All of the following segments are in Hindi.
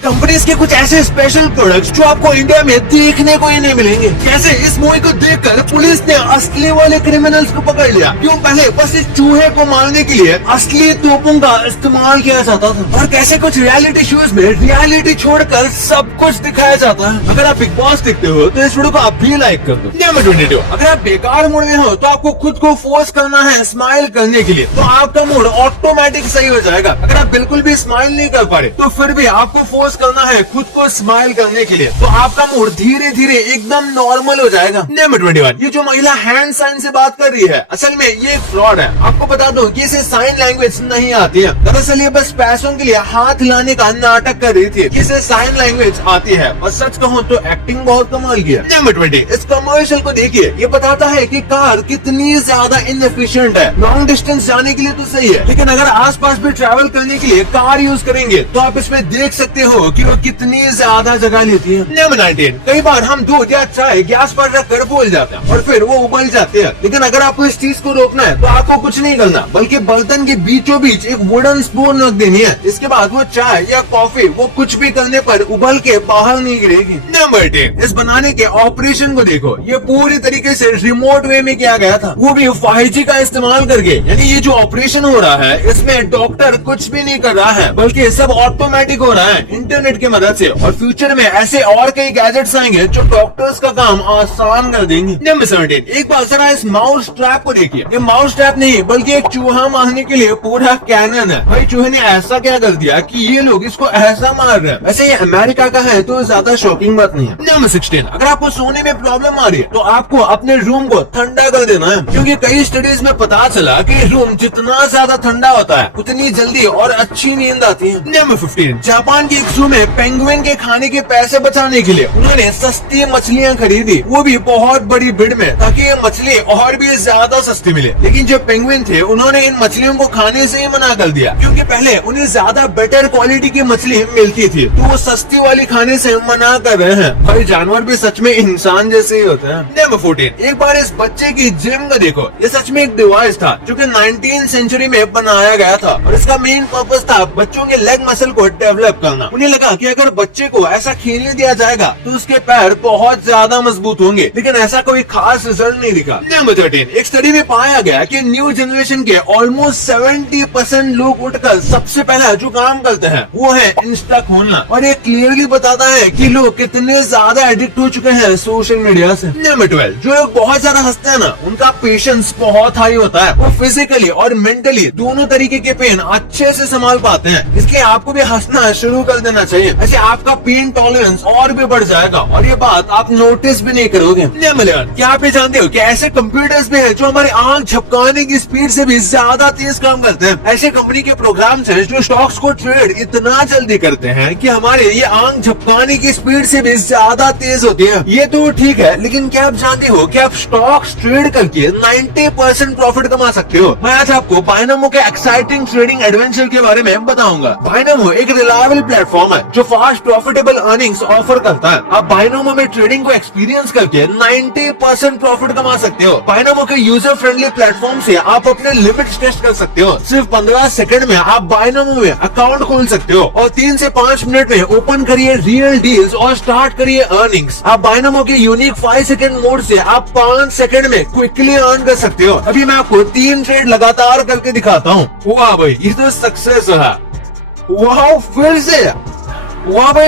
कंपनीज के कुछ ऐसे स्पेशल प्रोडक्ट्स जो आपको इंडिया में देखने को ही नहीं मिलेंगे। जैसे इस मूवी को देखकर पुलिस ने असली वाले क्रिमिनल्स को पकड़ लिया। क्यों? पहले बस इस चूहे को मारने के लिए असली तोपों का इस्तेमाल किया जाता था। और कैसे कुछ रियलिटी शोज में रियलिटी छोड़कर सब कुछ दिखाया जाता है। अगर आप बिग बॉस देखते हो तो इस वीडियो को आप भी लाइक कर दो। नंबर 22, अगर आप बेकार मूड में हो तो आपको खुद को फोर्स करना है स्माइल करने के लिए, तो आपका मूड ऑटोमेटिक सही हो जाएगा। अगर आप बिल्कुल भी स्माइल नहीं कर पा रहे तो फिर भी आपको फोर्स करना है खुद को स्माइल करने के लिए, तो आपका मूड धीरे धीरे एकदम नॉर्मल हो जाएगा। नंबर 21, ये जो महिला हैंड साइन से बात कर रही है, असल में ये एक फ्रॉड है। आपको बता दो कि इसे साइन लैंग्वेज नहीं आती है। दरअसल ये बस पैसों के लिए हाथ हिलाने का नाटक कर रही थी। इसे साइन लैंग्वेज आती है और सच कहूँ तो एक्टिंग बहुत कमाल की है। नंबर 20, इस कमर्शियल को देखिए, ये बताता है कि कार कितनी ज्यादा इनएफिशिएंट है। लॉन्ग डिस्टेंस जाने के लिए तो सही है, लेकिन अगर आसपास भी ट्रैवल करने के लिए कार यूज करेंगे तो आप इसमें देख सकते हो कि वो कितनी ज्यादा जगह लेती है। नंबर 19, कई बार हम दूध या चाय गैस पर रख कर भूल जाते हैं और फिर वो उबल जाते हैं। लेकिन अगर आपको इस चीज को रोकना है तो आपको कुछ नहीं करना, बल्कि बर्तन के बीचों बीच एक वुडन स्पून रख देनी है। इसके बाद वो चाय या कॉफी वो कुछ भी करने पर उबल के बाहर नहीं गिरेगी। नंबर 10, इस बनाने के ऑपरेशन को देखो, ये पूरी तरीके से रिमोट वे में किया गया था, वो भी 5G का इस्तेमाल करके। यानी ये जो ऑपरेशन हो रहा है इसमें डॉक्टर कुछ भी नहीं कर रहा है, बल्कि सब ऑटोमेटिक हो रहा है इंटरनेट की मदद से। और फ्यूचर में ऐसे और कई गैजेट्स आएंगे जो डॉक्टर्स का काम आसान कर देंगे। नंबर 17, एक बार जरा इस माउस ट्रैप को देखिए। ये माउस ट्रैप नहीं बल्कि एक चूहा मारने के लिए पूरा कैनन है। भाई चूहे ने ऐसा क्या कर दिया कि ये लोग इसको ऐसा मार रहे हैं। वैसे ये अमेरिका का है तो ज्यादा शॉकिंग बात नहीं है। नंबर 16, अगर आपको सोने में प्रॉब्लम आ रही है तो आपको अपने रूम को ठंडा कर देना है, क्योंकि कई स्टडीज में पता चला कि रूम जितना ज्यादा ठंडा होता है उतनी जल्दी और अच्छी नींद आती है। नंबर 15, जापान की एक जू में पेंगुइन के खाने के पैसे बचाने के लिए उन्होंने सस्ती मछलियाँ खरीदी, वो भी बहुत बड़ी भीड़ में, ताकि ये मछली और भी ज्यादा सस्ती मिले। लेकिन जो पेंगुइन थे उन्होंने इन मछलियों को खाने से ही मना कर दिया, क्योंकि पहले उन्हें ज्यादा बेटर क्वालिटी की मछली मिलती थी, तो वो सस्ती वाली खाने से मना कर रहे हैं। भाई जानवर भी सच में इंसान जैसे ही होते हैं। नंबर 14, एक बार इस बच्चे की जिम को देखो। ये सच में एक डिवाइस था जो कि 19th सेंचुरी में बनाया गया था और इसका मेन पर्पस था बच्चों के लेग मसल को डेवलप करना। उन्हें लगा कि अगर बच्चे को ऐसा खेलने दिया जाएगा तो उसके पैर बहुत ज्यादा मजबूत होंगे, लेकिन ऐसा कोई खास रिजल्ट नहीं दिखा। नंबर 13, एक स्टडी में पाया गया कि न्यू जनरेशन के ऑलमोस्ट 70% लोग उठकर सबसे पहला जो काम करते हैं वो है इंस्टा खोलना, और ये क्लियरली बताता है कि लोग कितने ज्यादा एडिक्ट हो चुके हैं सोशल मीडिया से। नंबर 12, जो लोग बहुत ज्यादा हंसते हैं ना उनका पेशेंस बहुत हाई होता है। वो फिजिकली और मेंटली दोनों तरीके के पेन अच्छे से संभाल पाते हैं, इसलिए आपको भी हंसना शुरू कर देना चाहिए। ऐसे आपका पेन टॉलरेंस और भी बढ़ जाएगा और ये बात आप नोटिस भी नहीं करोगे। नंबर 11, क्या आप ये जानते हो कि ऐसे कंप्यूटर्स भी हैं जो हमारी आंख झपकाने की स्पीड से भी ज्यादा तेज काम करते हैं। ऐसे कंपनी के प्रोग्राम्स हैं जो स्टॉक्स को ट्रेड इतना जल्दी करते हैं कि हमारे ये आंख झपकाने की स्पीड से भी ज्यादा तेज होती है। ये तो ठीक है, लेकिन क्या आप जानते हो कि आप स्टॉक्स ट्रेड करके 90% प्रॉफिट कमा सकते हो। मैं आज आपको बायनोमो के एक्साइटिंग ट्रेडिंग एडवेंचर के बारे में बताऊंगा। बायनोमो एक रिलायबल प्लेटफॉर्म है जो फास्ट प्रॉफिटेबल अर्निंग्स ऑफर करता है। आप बायनोमो में ट्रेडिंग को एक्सपीरियंस करके 90% प्रॉफिट कमा सकते हो। बायनोमो के यूजर फ्रेंडली प्लेटफॉर्म से आप अपने लिमिट्स टेस्ट कर सकते हो। सिर्फ 15 सेकंड में आप बायनोमो में अकाउंट खोल सकते हो और 3 से 5 मिनट में ओपन करिए रियल डील्स और स्टार्ट करिए अर्निंग्स। आप बायनोमो के यूनिक 5 सेकंड मोड से आप 5 सेकंड में क्विकली अर्न कर सकते हो। अभी मैं आपको 3 ट्रेड लगातार करके दिखाता हूँ। वाह भाई, ये तो सक्सेस है। वाह,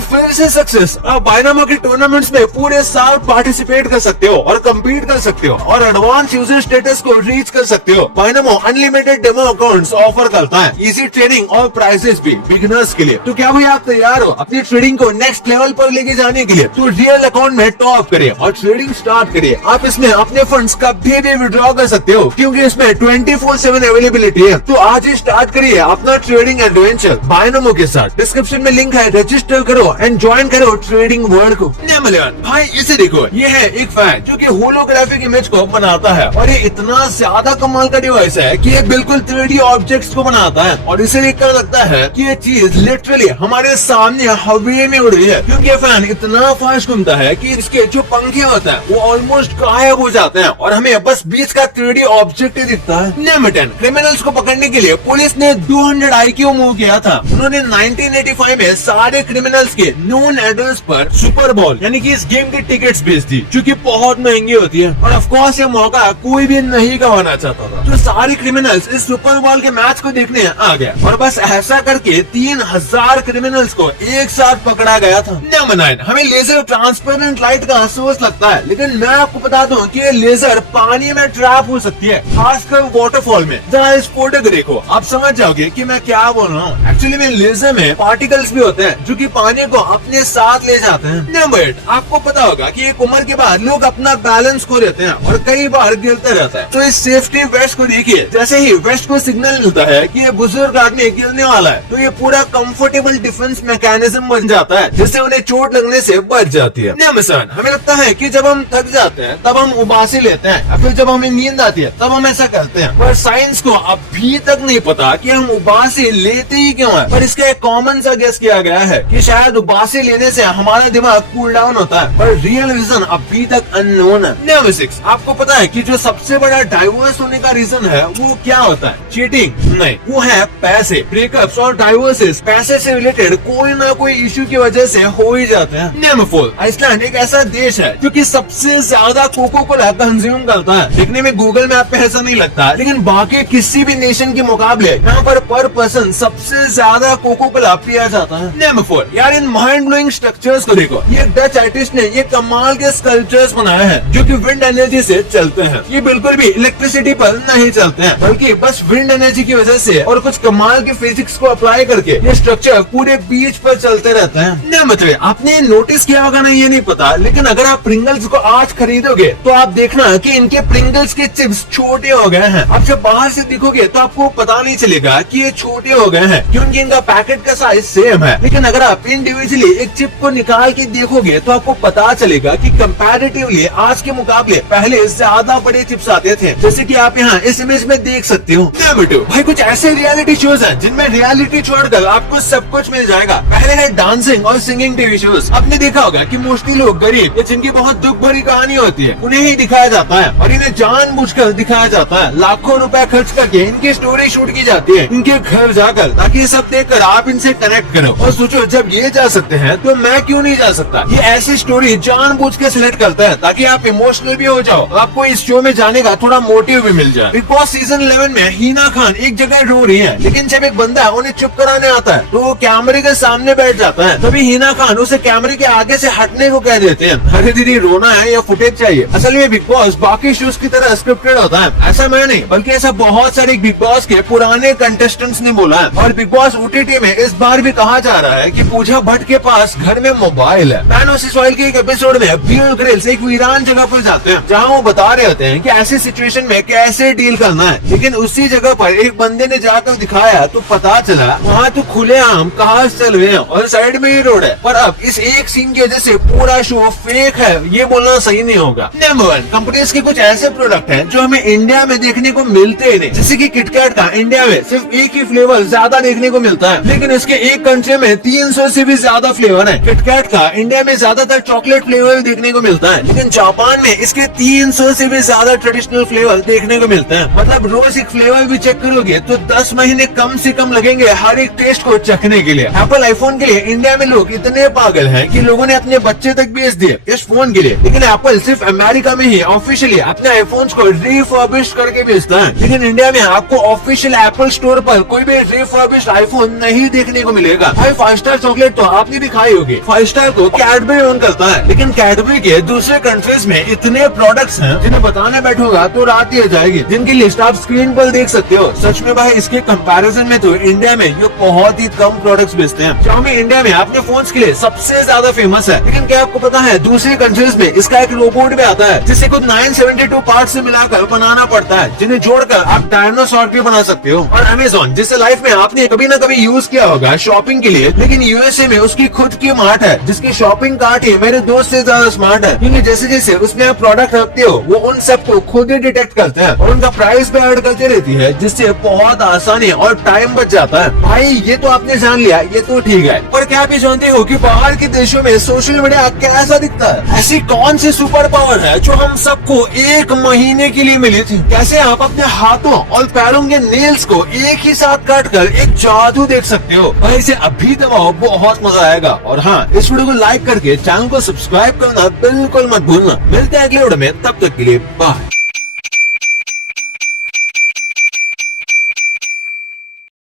फिर से सक्सेस। आप बायनोमो के टूर्नामेंट्स में पूरे साल पार्टिसिपेट कर सकते हो और कम्पीट कर सकते हो और एडवांस यूजर स्टेटस को रीच कर सकते हो। बायनोमो अनलिमिटेड डेमो अकाउंट्स ऑफर करता है, इजी ट्रेडिंग और प्राइसेस भी बिगिनर्स के लिए। तो क्या भाई आप तैयार हो अपनी ट्रेडिंग को नेक्स्ट लेवल पर लेके जाने के लिए? तो रियल अकाउंट में टॉप करिए और ट्रेडिंग स्टार्ट करिए। आप इसमें अपने फंड्स कभी भी विड्रॉ कर सकते हो, क्योंकि इसमें 24/7 अवेलेबिलिटी है। तो आज ही स्टार्ट करिए अपना ट्रेडिंग एडवेंचर बायनोमो के साथ। डिस्क्रिप्शन में लिंक है, रजिस्टर करो एंड ज्वाइन करो ट्रेडिंग वर्ल्ड को। नंबर 11, भाई इसे देखो, ये है एक फैन जो कि होलोग्राफिक इमेज को बनाता है और ये इतना ज्यादा कमाल का डिवाइस है कि ये बिल्कुल 3D ऑब्जेक्ट्स को बनाता है और इसे देखकर लगता है कि ये चीज लिटरली हमारे सामने हवा में उड़ रही है, क्योंकि ये फैन इतना फास्ट घूमता है कि इसके जो पंखे होते हैं वो ऑलमोस्ट गायब हो जाते हैं और हमें बस बीच का 3D ऑब्जेक्ट ही दिखता है। नंबर 10, क्रिमिनल्स को पकड़ने के लिए पुलिस ने 200 IQ मूव किया था। उन्होंने 1985 में सारे क्रिमिनल्स के नोन एड्रेस पर सुपर बॉल यानी कि इस गेम की टिकट्स बेच दी, जो कि बहुत महंगी होती है। और ऑफ कोर्स ये मौका कोई भी नहीं गंवाना चाहता था, तो सारे क्रिमिनल्स इस सुपर बॉल के मैच को देखने आ गए और बस ऐसा करके 3000 क्रिमिनल्स को एक साथ पकड़ा गया था। नंबर 9, हमें लेजर ट्रांसपेरेंट लाइट का अफसोस लगता है, लेकिन मैं आपको बता दूं कि ये लेजर पानी में ट्रैप हो सकती है, खासकर वाटरफॉल में। जहाँ इस फोटो को देखो आप समझ जाओगे कि मैं क्या बोल रहा हूँ। एक्चुअली में लेजर में पार्टिकल्स भी होते हैं जो कि पानी को अपने साथ ले जाते हैं। नंबर 8, आपको पता होगा कि एक उम्र के बाद लोग अपना बैलेंस खो देते हैं और कई बार गिरते रहता है। तो इस सेफ्टी वेस्ट को देखिए, जैसे ही वेस्ट को सिग्नल मिलता है कि ये बुजुर्ग आदमी गिरने वाला है, तो ये पूरा कंफर्टेबल डिफेंस मैकेनिज्म बन जाता है, जिससे उन्हें चोट लगने से बच जाती है। नंबर 7, हमें लगता है कि जब हम थक जाते हैं तब हम उबासी लेते हैं, या फिर जब हमें नींद आती है तब हम ऐसा करते हैं। पर साइंस को अभी तक नहीं पता कि हम उबासी लेते ही क्यों है, पर इसका एक कॉमन सा गेस किया गया है कि शायद उबासी लेने से हमारा दिमाग कूल डाउन होता है, पर रियल रीजन अभी तक अननोन है। नंबर 6, आपको पता है कि जो सबसे बड़ा डाइवोर्स होने का रीजन है वो क्या होता है? चीटिंग नहीं, वो है पैसे। ब्रेकअप्स और डाइवोर्सेस पैसे से रिलेटेड कोई ना कोई इश्यू की वजह से हो ही जाते हैं। नंबर 4, आइसलैंड एक ऐसा देश है जो कि सबसे ज्यादा कोको कोला कंज्यूम करता है। देखने में गूगल मैप पे ऐसा नहीं लगता, लेकिन बाकी किसी भी नेशन के मुकाबले यहाँ पर पर्सन सबसे ज्यादा कोको कोला पिया जाता है। नंबर 4, यार इन माइंड ब्लोइंग स्ट्रक्चर्स को देखो। ये डच आर्टिस्ट ने ये कमाल के स्कल्पचर्स बनाए हैं जो कि विंड एनर्जी से चलते हैं। ये बिल्कुल भी इलेक्ट्रिसिटी पर नहीं चलते हैं, बल्कि बस विंड एनर्जी की वजह से और कुछ कमाल के फिजिक्स को अप्लाई करके ये स्ट्रक्चर पूरे बीच पर चलते रहते हैं। नंबर 3, आपने नोटिस किया होगा ना, ये नहीं पता, लेकिन अगर आप प्रिंगल्स को आज खरीदोगे तो आप देखना कि इनके प्रिंगल्स के चिप्स छोटे हो गए हैं। अब जब बाहर से दिखोगे तो आपको पता नहीं चलेगा कि ये छोटे हो गए हैं, क्योंकि इनका पैकेट का साइज सेम है। लेकिन अगर आप इंडिविजुअली एक चिप को निकाल के देखोगे तो आपको पता चलेगा कि कंपैरेटिवली आज के मुकाबले पहले ज्यादा बड़े चिप्स आते थे, जैसे कि आप यहाँ इस इमेज में देख सकते हो। नंबर 2, भाई कुछ ऐसे रियलिटी शोज हैं जिनमें रियलिटी छोड़कर आपको सब कुछ मिल जाएगा। पहले है डांसिंग और सिंगिंग टीवी शोज। आपने देखा होगा कि मोस्टली लोग गरीब या जिनकी बहुत दुख भरी कहानी होती है उन्हें ही दिखाया जाता है और इन्हें जानबूझकर दिखाया जाता है। लाखों रुपए खर्च करके इनकी स्टोरी शूट की जाती है इनके घर जाकर, ताकि ये सब देखकर आप इनसे कनेक्ट करो और सोचो जब ये जा सकते हैं तो मैं क्यों नहीं जा सकता। ये ऐसी स्टोरी जानबूझ के सिलेक्ट करता है ताकि आप इमोशनल भी हो जाओ, आपको इस शो में जाने का थोड़ा मोटिव भी मिल जाए। बिग बॉस सीजन 11 में हिना खान एक जगह रो रही है, लेकिन जब एक बंदा उन्हें चुप कराने आता है तो वो कैमरे के सामने बैठ जाता है। तभी हिना खान उसे कैमरे के आगे से हटने को कह देते हैं। अरे दीदी रोना है या फुटेज चाहिए? असल में बिग बॉस बाकी शोज की तरह स्क्रिप्टेड होता है, ऐसा मैं नहीं, बल्कि ऐसा बहुत सारे बिग बॉस के पुराने कंटेस्टेंट्स ने बोला है। और बिग बॉस ओटीटी में इस बार भी कहा जा रहा है कि पूजा भट्ट के पास घर में मोबाइल है। मैन वर्सेस वाइल्ड के एक एपिसोड में बियर ग्रिल्स एक वीरान जगह पर जाते हैं जहाँ वो बता रहे होते हैं कि ऐसी सिचुएशन में कैसे डील करना है, लेकिन उसी जगह पर एक बंदे ने जाकर दिखाया तो पता चला वहाँ तो खुलेआम कार चल रहे हैं और साइड में ही रोड है। पर अब इस एक सीन की वजह से पूरा शो फेक है, ये बोलना सही नहीं होगा। नंबर 1, कंपनीज के कुछ ऐसे प्रोडक्ट हैं जो हमें इंडिया में देखने को मिलते ही नहीं, जैसे कि किटकैट का इंडिया में सिर्फ एक ही फ्लेवर ज्यादा देखने को मिलता है, लेकिन इसके एक कंट्री में 300 से भी ज्यादा फ्लेवर है। किटकैट का इंडिया में ज्यादातर चॉकलेट फ्लेवर देखने को मिलता है, लेकिन जापान में इसके 300 से भी ज्यादा ट्रेडिशनल फ्लेवर देखने को मिलते हैं। मतलब रोज एक फ्लेवर भी चेक करोगे तो 10 महीने कम से कम लगेंगे हर एक टेस्ट को चखने के लिए। एप्पल आईफोन के लिए इंडिया में लोग इतने पागल हैं कि लोगों ने अपने बच्चे तक बेच दिए इस फोन के लिए, लेकिन एप्पल सिर्फ अमेरिका में ही ऑफिशियली अपने आईफोन्स को रिफर्बिश्ड करके बेचता है। लेकिन इंडिया में आपको ऑफिशियल एप्पल स्टोर पर कोई भी रिफर्बिश्ड आईफोन नहीं देखने को मिलेगा। भाई 5 स्टार चॉकलेट तो आपने भी खाई होगी, 5 स्टार को कैडबरी ओन करता है, लेकिन कैडबरी के दूसरे कंट्रीज में इतने प्रोडक्ट्स हैं जिन्हें बताने बैठूंगा तो रात ही हो जाएगी, जिनकी लिस्ट आप स्क्रीन पर देख सकते हो। सच में भाई इसके कंपैरिजन में तो इंडिया में ये बहुत ही कम प्रोडक्ट्स बेचते हैं। Xiaomi इंडिया में अपने फोन्स के लिए सबसे ज्यादा फेमस है, लेकिन क्या आपको पता है दूसरे कंट्रीज में इसका एक रोबोट भी आता है जिसे कुछ 972 पार्ट से मिलाकर बनाना पड़ता है, जिन्हें जोड़कर आप डायनासोर भी बना सकते हो। और अमेजोन जिसे लाइफ में आपने कभी ना कभी यूज किया होगा शॉपिंग के लिए, लेकिन यूएसए में उसकी खुद की मार्ट है जिसकी शॉपिंग कार्ट ही मेरे दोस्त से ज्यादा स्मार्ट है, क्योंकि जैसे जैसे उसमें आप प्रोडक्ट रखते हो वो उन सबको खुद ही डिटेक्ट करते हैं और उनका सरप्राइज भी ऐड करती रहती है, जिससे बहुत आसानी और टाइम बच जाता है। भाई ये तो आपने जान लिया, ये तो ठीक है, पर क्या आप ये जानते हो कि बाहर के देशों में सोशल मीडिया कैसा दिखता है? ऐसी कौन सी सुपर पावर है जो हम सबको 1 महीने के लिए मिली थी? कैसे आप अपने हाथों और पैरों के नेल्स को एक ही साथ काट कर एक जादू देख सकते हो? भाई इसे अभी दबाओ, बहुत मजा आएगा। और हाँ, इस वीडियो को लाइक करके चैनल को सब्सक्राइब करना बिल्कुल मत भूलना। मिलते हैं अगले वीडियो में, तब तक के लिए बाय।